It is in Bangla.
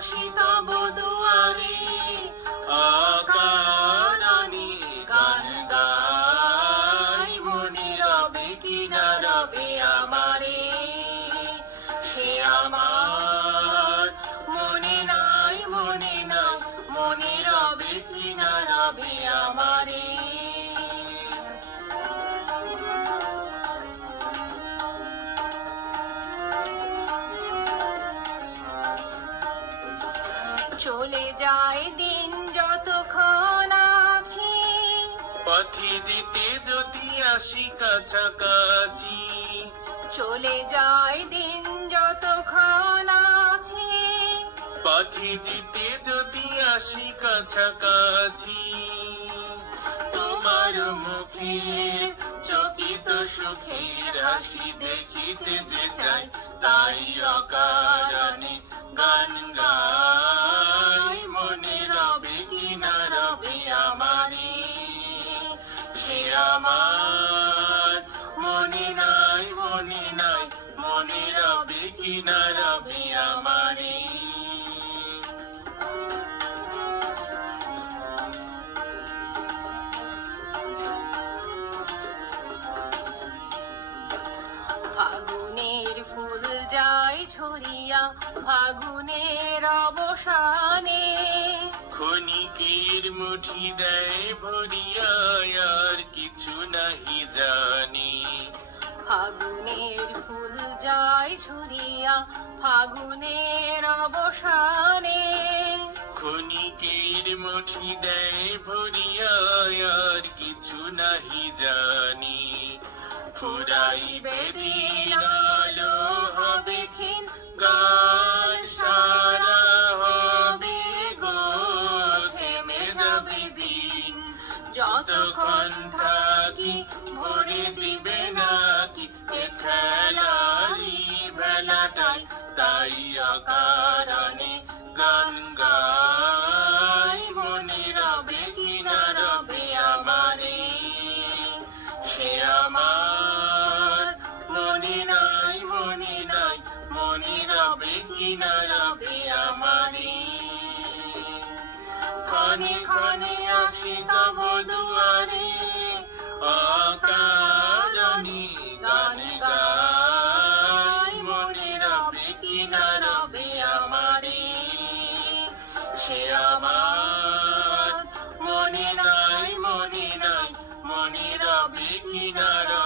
আসি তব দুয়ারে, অকারণে গান গাই, মনে রবে কি না রবে আমারে। সে আমার মনে নাই, মনে নাই, মনে রবে কি না রবে আমারে। চলে যায় দিন যতক্ষণ আছি, পথে যেতে যদি আসি কাছাকাছি। চলে যায় দিন যতক্ষণ আছি, পথে যেতে যদি আসি কাছাকাছি। তোমার মুখের চকিত সুখের হাসি দেখিতে যে চাই, তাই অকারণে গান গাই, মনে রবে কি না রবে আমারে। সে আমার মনে নাই, মনে নাই, মনে রবে কি না রবে আমারে। ফাগুনের ফুল যায় ছড়িয়া ফাগুনের অবসানে, ক্ষণিকের মুঠি দেয় ভরিয়া, আর কিছু নাহি জানি। ফাগুনের ফুল যায় ছড়িয়া ফাগুনের অবসানে, ক্ষণিকের মুঠি দেয় ভরিয়া, আর কিছু নাহি জানি। ফুরাইবে দিন আলো হবে ক্ষীণ, গান সারা হবে গো থেমে যাবে বিন। যতক্ষণ থাকি ভরে দিবে নাকি এ খেলারি বেলাটাই, তাই অকারণে গান গাই, মনে রবে কি না রবে আমারে। সে আমার মনে নাই, মনে নাই, মনে রবে কি না রবে আমারে। ক্ষণে ক্ষণে আসি তব দুয়ারে, অকারণে গান গাই, মনে রবে কি না রবে আমারে। সে আমার মনে নাই, মনে নাই, মনে রবে কি না রবে